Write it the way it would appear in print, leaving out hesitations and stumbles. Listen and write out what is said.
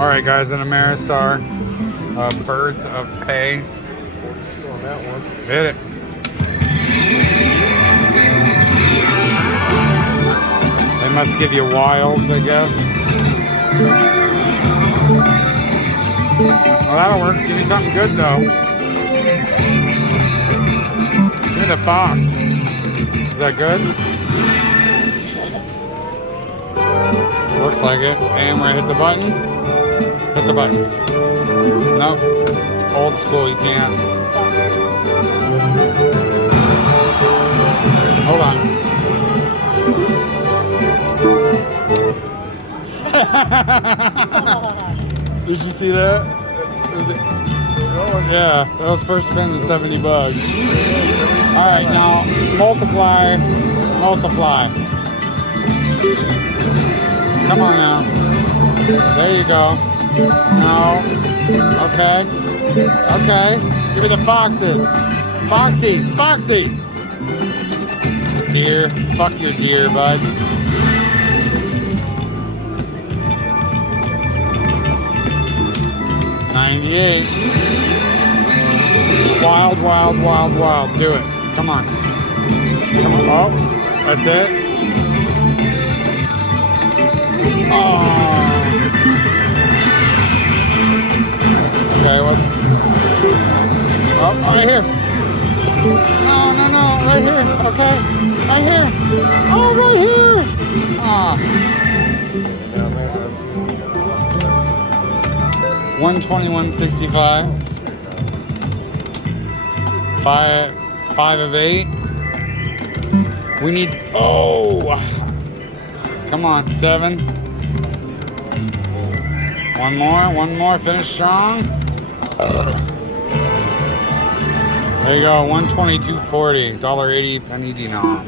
All right, guys, an Ameristar. Birds of Pay. 42 on that one. Hit it. They must give you wilds, I guess. Well, that'll work. Give me something good, though. Give me the fox. Is that good? Looks like it. And where I hit the button? Hit the button. Nope. Old school, you can't. Hold on. Did you see that? Still going. Yeah, that was first spin to 70 bucks. Still going. 72. All right, now multiply. Come on now. There you go. No. Okay. Give me the foxes. Foxies. Deer. Fuck your deer, bud. $98. Wild. Do it. Come on. Oh, that's it. Oh. Okay, what's... Oh, right here. No, right here. Okay, right here. Oh, right here. Ah. 121.65. 5 of 8. We need... Oh! Come on, 7. One more. Finish strong. There you go, 122.40. $1.80 penny denom.